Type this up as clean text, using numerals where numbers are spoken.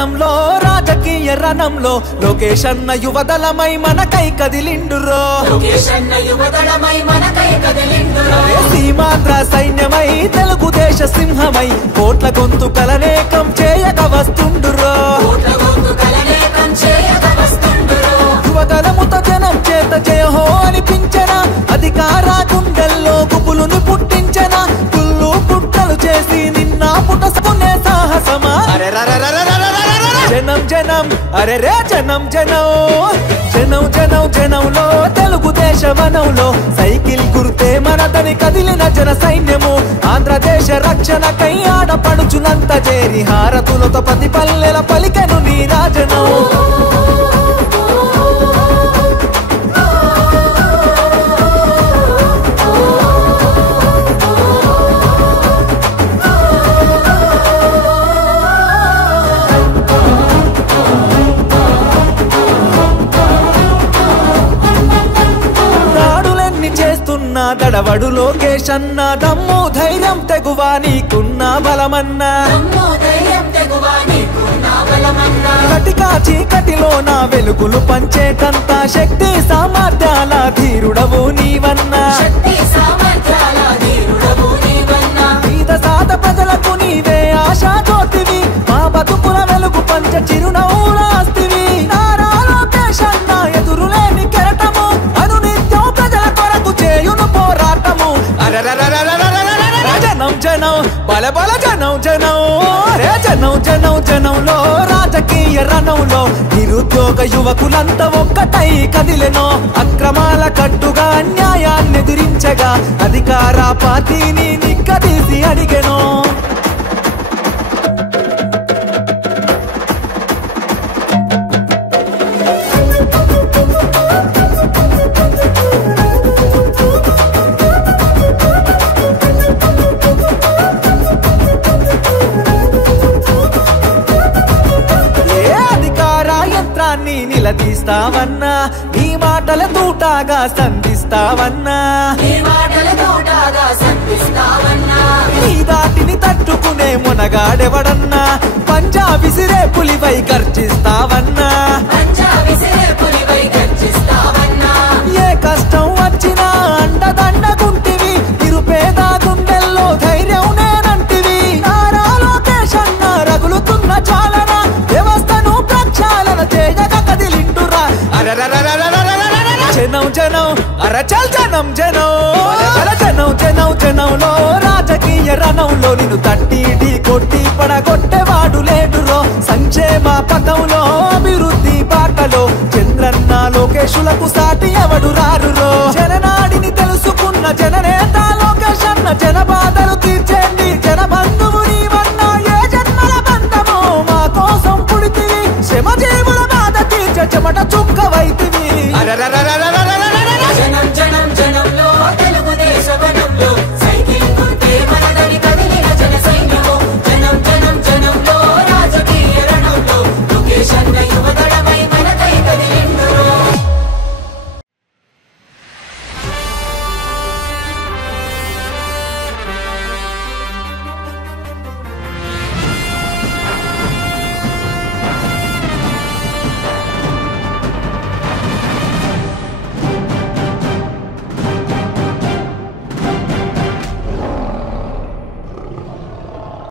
రణంలో రాజకీయ రణంలో లోకేష్ అన్న యువదళమై మనకై కదిలిండురో సీమాంధ్ర సైన్యమై తెలుగుదేశ సింహమై కోట్ల గొంతుకలనేకం చేయక వస్తుండురో యువదళముత జనం చేత జయహో అనిపించన అధికార గుండెల్లో గుబులుని పుట్టించన కుళ్ళు పుట్టలు చేసి నిన్న పుటసుకునే సాహసమా జనం జనం అరే రే జనం జనం జనం జనం జనంలో తెలుగుదేశ వనంలో సైకిల్ గుర్తే మనదని కదిలిన జన సైన్యము ఆంధ్రదేశ రక్షణకై ఆడపడుచునంత చేరి హారతులతో పది పల్లెల పలికెను నీ రాజనం దడవడు లోకేష్ అన్న దమ్ము ధైర్యం తెగువా నీకున్న బలమన్నా కటికా చీకటిలో నా వెలుగులు పంచేటంత శక్తి సామర్థ్యాల ధీరుడవు నీవన్నా పేద సాద ప్రజలకు నీవే ఆశా జ్యోతివి మా బతుకుల వెలుగు పంచ చిరునవ్వులాస్తివి నారా లోకేష్ అన్న ఎదురులేని కెరటము అనునిత్యం ప్రజల కొరకు చేయును పోరాటము జనం జనం బల బల జనం జనం రే జనం జనం జనంలో రాజకీయ రణంలో నిరుద్యోగ యువకులంతా ఒక్కటై కదిలెనో అక్రమాల కట్టుగా అన్యాయాన్ని ఎదిరించగా అధికార పార్టీని నిక్కదీసి అడిగెనో నిలదీస్తావన్నా నీ మాటల తూటాగా సంధిస్తావన్నా నీ దాటిని తట్టుకునే మునగాడెవడన్నా పంజా విసిరే పులిపై గర్జిస్తావన్నా ఏ కష్టం వచ్చినా అండదండగుంటివి నిరుపేద గుండెల్లో ధైర్యం నేనంటివి నారా లోకేష్ అన్న రగులుతున్న చాలన వ్యవస్థను ప్రక్షాళన చేయక కదిలిండురా జనం జనం అరచల్ జనం జనం జనం జనం జనంలో రాజకీయ రణంలో నిన్ను తట్టి ఢీ కొట్టి పడగొట్టేవాడు లేడురో సంక్షేమ పథంలో అభివృద్ధి బాటలో చంద్రన్న లోకేశులకు సాటి ఎవడు రారురో జననాడిని తెలుసుకున్న జననేత లోకేష్ అన్న జన బాధలు తీర్చేండి జన బంధువు నీవన్నా ఏ జన్మల బంధమో మా కోసం పుడితివి శ్రమజీవుల బాధ తీర్చే చెమట చుక్కవైతివి